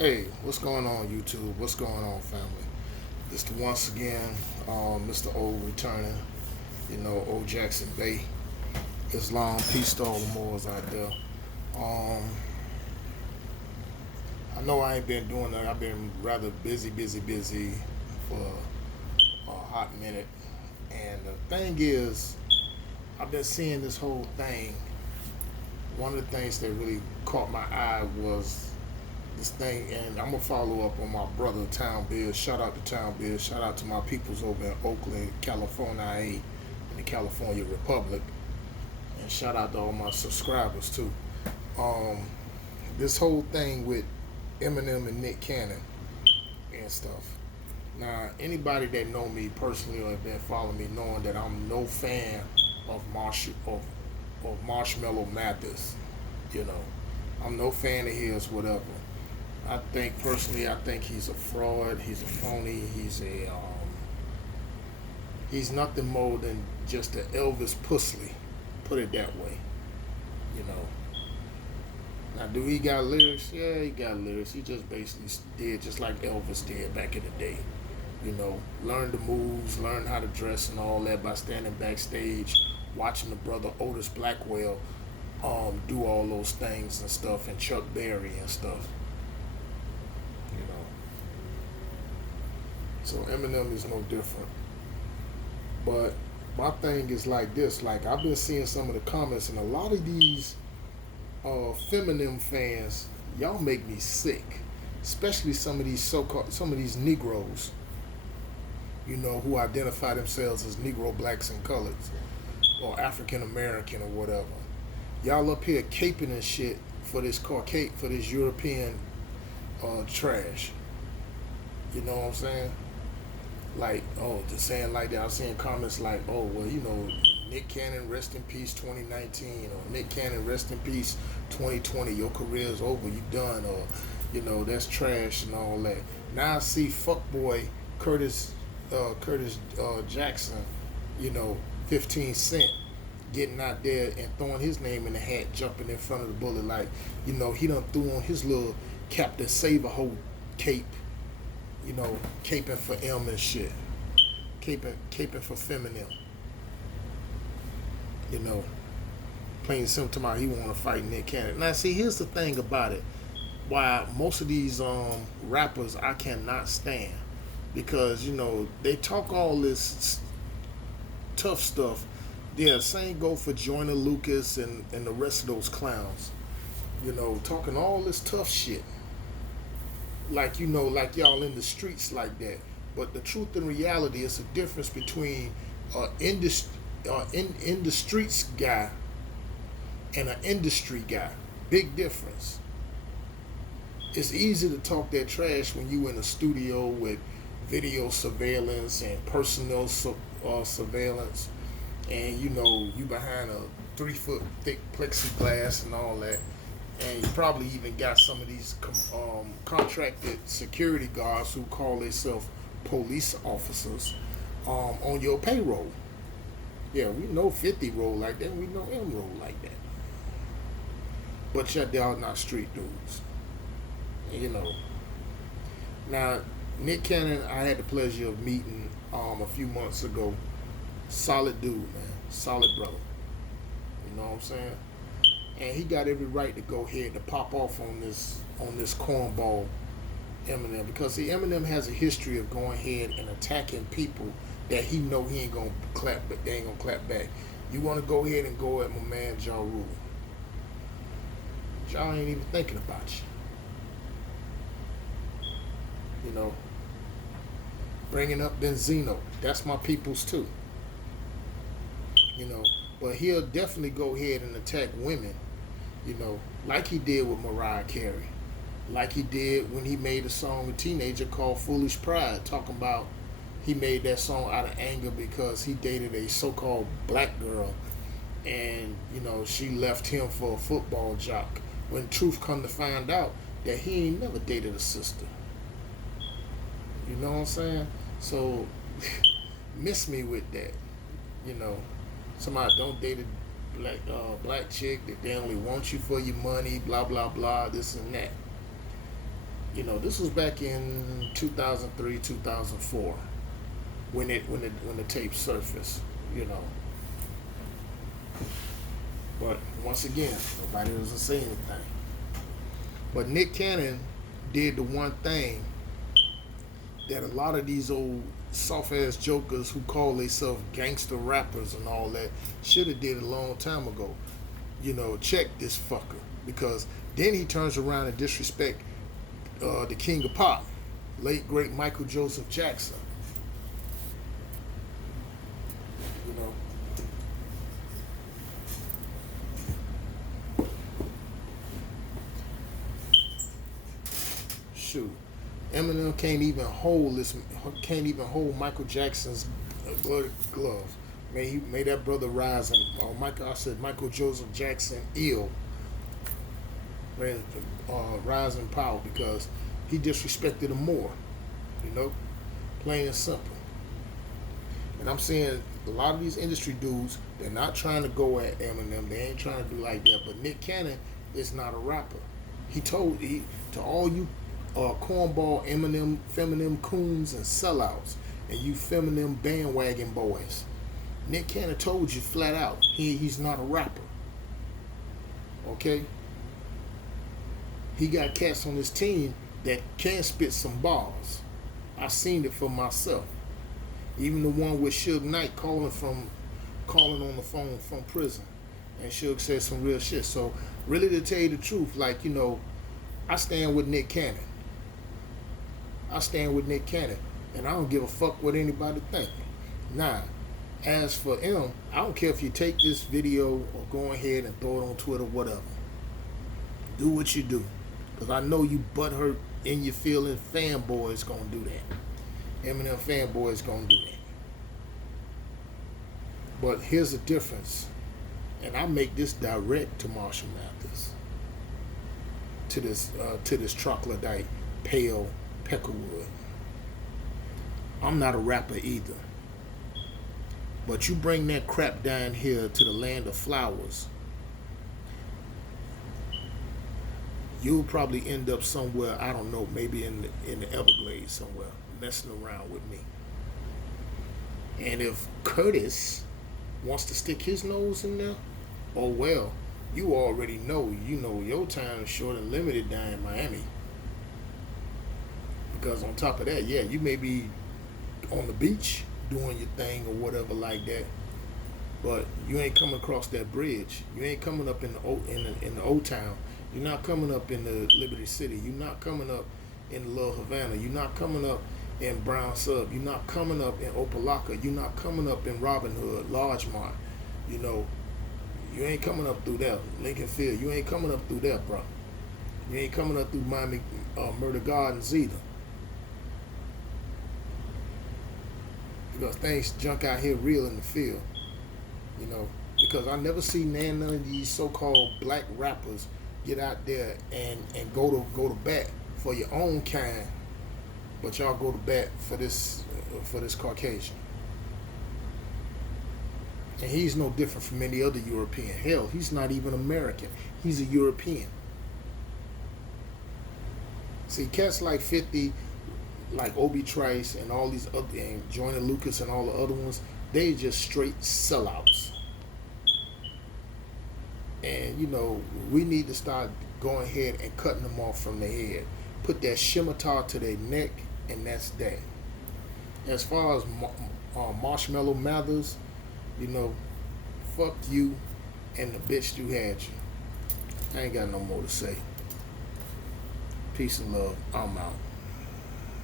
Hey, what's going on, YouTube? What's going on, family? It's the once again, Mr. O returning. Old Jackson-Bey. Islam, peace to all the Moors out there. Um, I know I ain't been doing that. I've been rather busy for a hot minute. And the thing is, I've been seeing this whole thing. One of the things that really caught my eye was this thing, and I'm gonna follow up on my brother Town Biz. Shout out to Town Biz. Shout out to my peoples over in Oakland, California, in the California Republic, and shout out to all my subscribers too. Um, this whole thing with Eminem and Nick Cannon and stuff. Now, anybody that know me personally or have been following me, knowing that I'm no fan of Marshmello Mathers. You know, I'm no fan of his, whatever. I think personally, I think he's a fraud. He's a phony. He's nothing more than just an Elvis Pusley. Put it that way. You know. Now, do he got lyrics? Yeah, he got lyrics. He just basically did just like Elvis did back in the day. Learn the moves, learn how to dress and all that by standing backstage, watching the brother Otis Blackwell do all those things and stuff, and Chuck Berry and stuff. You know. So Eminem is no different. But my thing is like this: like I've been seeing some of the comments, and a lot of these Feminem fans, y'all make me sick. Especially some of these Negroes, who identify themselves as Negro, blacks, and colors, or African American or whatever. Y'all up here caping and shit for this for this European trash. You know what I'm saying? Like, oh, just saying like that. I was seeing comments like, oh, well, Nick Cannon, rest in peace, 2019, or Nick Cannon, rest in peace, 2020. Your career's over, you done, or that's trash and all that. Now I see fuckboy Curtis Jackson, 15 Cent, getting out there and throwing his name in the hat, jumping in front of the bullet like, he done threw on his little Captain Save-A-Ho cape, caping for M and shit, caping for Feminem, you know, plain simple tomorrow he want to fight Nick Cannon. Now see, here's the thing about it, why most of these rappers I cannot stand, because they talk all this tough stuff. Yeah, same go for Joyner Lucas and the rest of those clowns. Talking all this tough shit. Like like y'all in the streets like that. But the truth and reality is a difference between in the streets guy and an industry guy. Big difference. It's easy to talk that trash when you in a studio with video surveillance and personal surveillance, and you behind a 3 foot thick plexiglass and all that, and you probably even got some of these contracted security guards who call themselves police officers on your payroll. Yeah, we know 50 roll like that. We know M roll like that. But yet they are not street dudes. You know. Now, Nick Cannon, I had the pleasure of meeting a few months ago. Solid dude, man. Solid brother. You know what I'm saying? And he got every right to go ahead to pop off on this cornball Eminem, because see, Eminem has a history of going ahead and attacking people that he know he ain't gonna clap, but they ain't gonna clap back. You want to go ahead and go at my man Ja Rule. Ja ain't even thinking about you. Bringing up Benzino, that's my peoples too. But he'll definitely go ahead and attack women, like he did with Mariah Carey, like he did when he made a song, a teenager, called Foolish Pride, talking about he made that song out of anger because he dated a so-called black girl, and she left him for a football jock, when truth come to find out that he ain't never dated a sister. You know what I'm saying? So miss me with that. you know Somebody don't date a black chick, that they only want you for your money, blah blah blah, this and that. This was back in 2003, 2004 when the tape surfaced. You know, but once again, nobody doesn't say anything. But Nick Cannon did the one thing that a lot of these old soft ass jokers who call themselves gangster rappers and all that should have did a long time ago. Check this fucker, because then he turns around and disrespect the king of pop, late great Michael Joseph Jackson. You know, shoot, Eminem can't even hold Michael Jackson's glove. He made that brother rise, and Michael Joseph Jackson ill, rise in power because he disrespected him more. Plain and simple. And I'm saying a lot of these industry dudes, they're not trying to go at Eminem. They ain't trying to do like that. But Nick Cannon is not a rapper. To all you cornball Eminem, Feminem coons and sellouts, and you Feminem bandwagon boys, Nick Cannon told you flat out, he's not a rapper. Okay? He got cats on his team that can spit some bars. I seen it for myself. Even the one with Suge Knight calling on the phone from prison, and Suge said some real shit. So really, to tell you the truth, I stand with Nick Cannon. And I don't give a fuck what anybody think. Nah. As for him, I don't care if you take this video or go ahead and throw it on Twitter, whatever. Do what you do. Because I know you butthurt in your feeling fanboys gonna do that. Eminem fanboys gonna do that. But here's the difference. And I make this direct to Marshall Mathers. To this troglodyte, pale Peckerwood. I'm not a rapper either. But you bring that crap down here to the land of flowers, you'll probably end up somewhere, I don't know, maybe in the Everglades somewhere, messing around with me. And if Curtis wants to stick his nose in there, oh well, you already know, your time is short and limited down in Miami. Because on top of that, yeah, you may be on the beach doing your thing or whatever like that, but you ain't coming across that bridge. You ain't coming up in the old town. You're not coming up in the Liberty City. You're not coming up in Little Havana. You're not coming up in Brown Sub. You're not coming up in Opelika. You're not coming up in Robin Hood, Largemont. You ain't coming up through there. Lincoln Field. You ain't coming up through there, bro. You ain't coming up through Miami Murder Gardens either. Because things junk out here real in the field. Because I never see none of these so-called black rappers get out there and go to bat for your own kind, but y'all go to bat for this Caucasian. And he's no different from any other European. Hell, he's not even American. He's a European. See, cats like 50, like Obi Trice and all these other, and Joyner Lucas and all the other ones, they just straight sellouts. And we need to start going ahead and cutting them off from their head. Put that scimitar to their neck, and that's that. As far as Marshmallow Mathers, fuck you and the bitch who had you. I ain't got no more to say. Peace and love. I'm out.